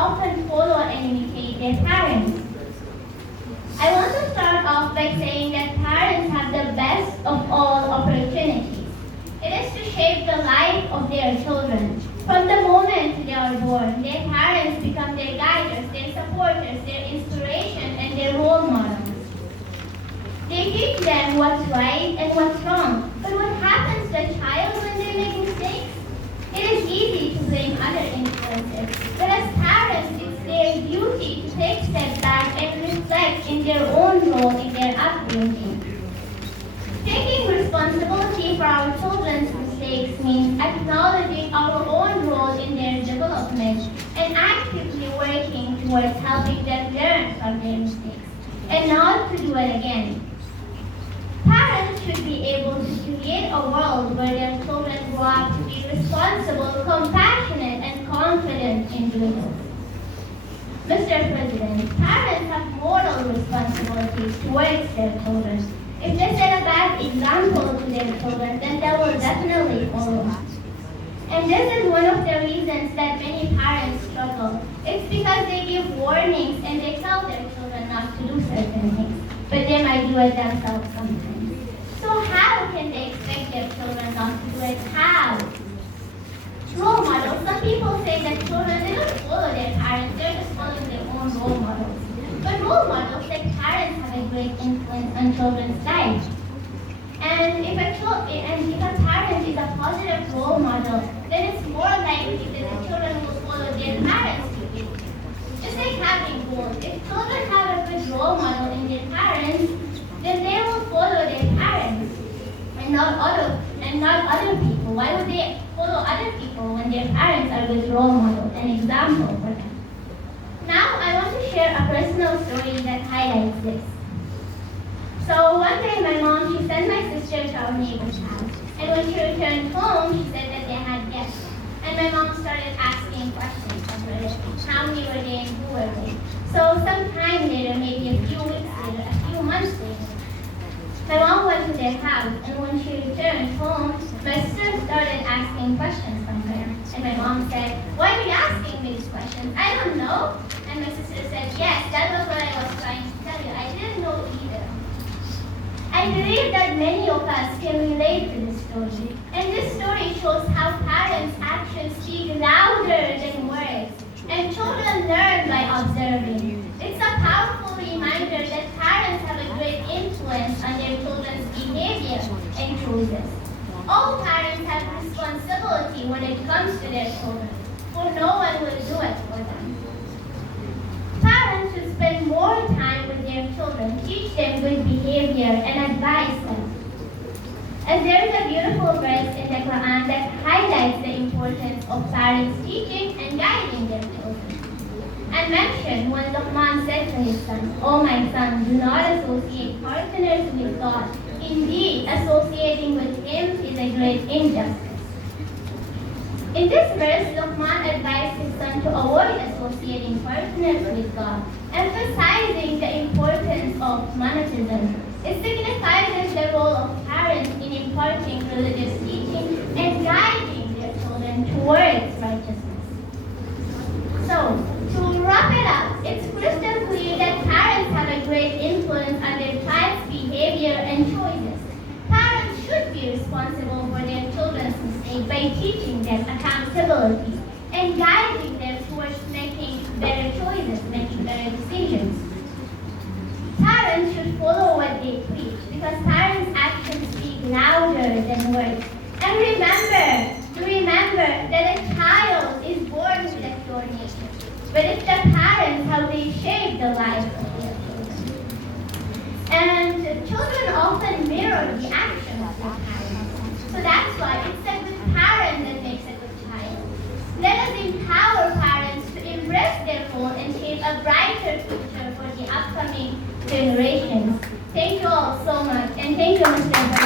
often follow and imitate their parents. I want to start off by saying that parents have the best of all opportunities. It is to shape the life of their children. From the moment they are born, their parents become their guiders, their supporters, their inspiration, and their role models. They teach them what's right and what's wrong. But what happens to a child when they make mistakes? It is easy to blame other influences. But as parents, it's their duty to take a step back and reflect in their own role in their upbringing. Taking responsibility for our children's mistakes means acknowledging our own role in their development and actively working towards helping them learn from their mistakes and not to do it again. Parents should be able to create a world where their children grow up to be responsible, compassionate, and confident individuals. Mr. President, parents have moral responsibilities towards their children. If they set a bad example to their children, then they will definitely follow. And this is one of the reasons that many parents struggle. It's because they give warnings and they tell their children not to do certain things, but they might do it themselves sometimes. So how can they expect their children not to do it? How? Role models. Some people say that children, they don't follow their parents, they're just following their own role models. But role models, like parents, have a great influence on children's lives. And if a parent is a positive role model, then it's more likely that the children will follow their parents' teaching. Just like having goals. If children have a good role model in their parents, then they will follow their parents and not other people. Why would they follow other people when their parents are good role models, an example for them? Now I want to share a personal story that highlights this. So one day my mom, she sent my sister to our neighbor's house. And when she returned home, she said that they had guests. And my mom started asking questions of her. How many were they and who were they? So some time later, maybe a few weeks later, a few months later, my mom went to their house. And when she returned home, my sister started asking questions from her. And my mom said, why are you asking me these questions? I don't know. And my sister said, yes, that was what I was trying to tell you. I didn't know either. I believe that many of us can relate to this story. And this story shows how parents' actions speak louder than words. And children learn by observing. It's a powerful reminder that parents have a great influence on their children's behavior and choices. All parents have responsibility when it comes to their children, for no one will do it for them. Parents should spend more time with their children, teach them good behavior, and advise them. As there is a beautiful verse in the Quran that highlights the importance of parents teaching and guiding their children. And mentioned when Luqman said to his son, "O my son, do not associate partners with God. Indeed, associating with him is a great injustice." In this verse, Luqman advised his son to avoid associating partners with God, emphasizing the importance of monotheism. It signifies the role of parents in imparting religious teaching and guiding their children towards righteousness. So, to wrap it up, it's crystal clear that parents have a great influence on their child's behavior and choices. Parents should be responsible for their children's mistakes by teaching them accountability and guiding them towards making better choices, making better decisions. Parents should follow what they preach because parents' actions speak louder than words. And remember that a child is born with a pure nature, but it's the parents how they shape the life of their children. And children often mirror the actions of their parents. So that's why it's a good parent that makes a good child. Let us empower parents to embrace their role and shape a brighter future for the upcoming generations. Thank you all so much, and thank you, Mr.